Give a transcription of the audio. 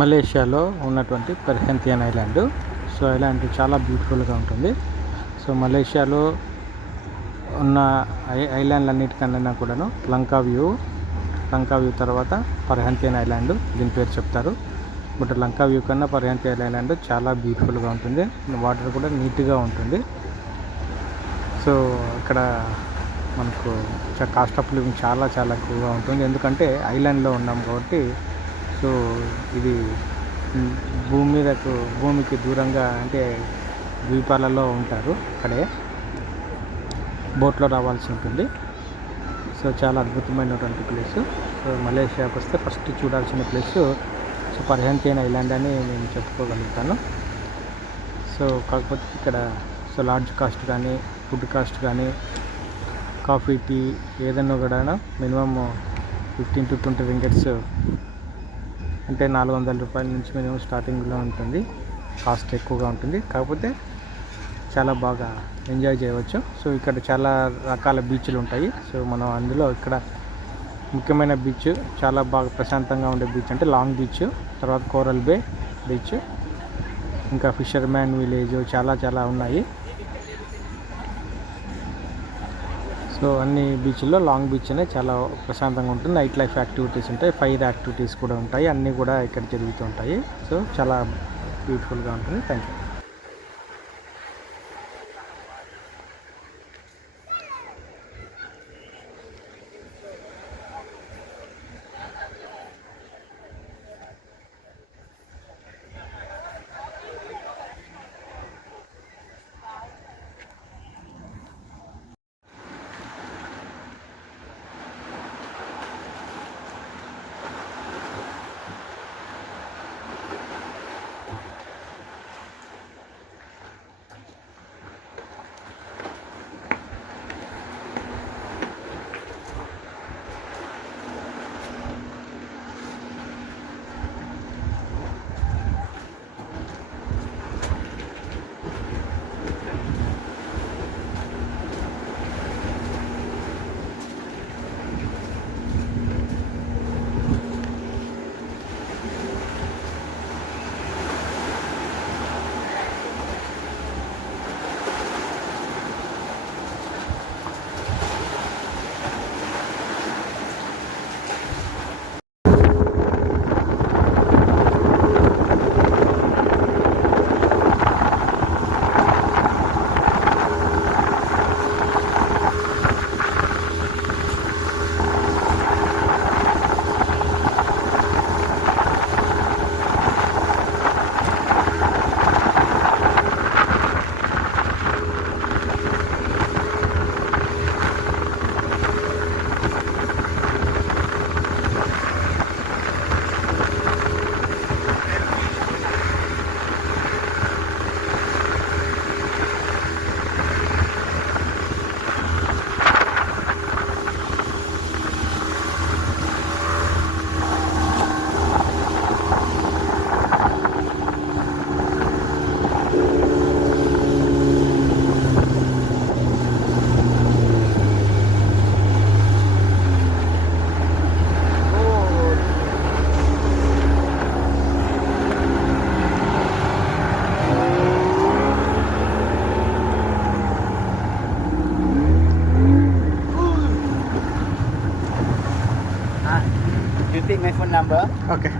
మలేషియాలో ఉన్నటువంటి పెర్హెంతియన్ island. So island చాలా బ్యూటిఫుల్గా ఉంటుంది. సో మలేషియాలో ఉన్న ఐ ఐలాండ్లన్నిటికన్నా కూడాను లంకా వ్యూ లంకా వ్యూ తర్వాత పర్హంతియన్ ఐలాండ్ దీని పేరు చెప్తారు. బట్ లంకా వ్యూ కన్నా పర్హంతియన్ ఐలాండ్ చాలా బ్యూటిఫుల్గా ఉంటుంది. వాటర్ కూడా నీట్గా ఉంటుంది. సో ఇక్కడ మనకు కాస్ట్ ఆఫ్ లివింగ్ చాలా చాలా ఎక్కువగా ఉంటుంది. ఎందుకంటే ఐలాండ్లో ఉన్నాం కాబట్టి సో ఇది భూమి మీదకు భూమికి దూరంగా అంటే ద్వీపాలలో ఉంటారు అక్కడే. బోట్లో రావాల్సి ఉంటుంది. సో చాలా అద్భుతమైనటువంటి ప్లేస్. సో మలేషియాకి వస్తే ఫస్ట్ చూడాల్సిన ప్లేస్ సో పర్హంతైన ఐలాండ్ అని నేను చెప్పుకోగలుగుతాను. సో కాకపోతే ఇక్కడ సో లాడ్జ్ కాస్ట్ కానీ ఫుడ్ కాస్ట్ కానీ కాఫీ టీ ఏదన్నా కూడా మినిమమ్ ఫిఫ్టీన్ టు ట్వంటీ వింకెట్స్ అంటే నాలుగు వందల రూపాయల నుంచి మినిమం స్టార్టింగ్లో ఉంటుంది. కాస్ట్ ఎక్కువగా ఉంటుంది. కాకపోతే చాలా బాగా ఎంజాయ్ చేయవచ్చు. సో ఇక్కడ చాలా రకాల బీచ్లు ఉంటాయి. సో మనం అందులో ఇక్కడ ముఖ్యమైన బీచ్ చాలా బాగా ప్రశాంతంగా ఉండే బీచ్ అంటే లాంగ్ బీచ్ తర్వాత కోరల్ బే బీచ్ ఇంకా ఫిషర్మ్యాన్ విలేజ్ చాలా చాలా ఉన్నాయి. సో అన్ని బీచ్ల్లో లాంగ్ బీచ్ అనే చాలా ప్రశాంతంగా ఉంటుంది. నైట్ లైఫ్ యాక్టివిటీస్ ఉంటాయి. ఫైర్ యాక్టివిటీస్ కూడా ఉంటాయి. అన్నీ కూడా ఇక్కడ జరుగుతూ ఉంటాయి. సో చాలా బ్యూటిఫుల్గా ఉంటుంది. Thank you my phone number. Okay.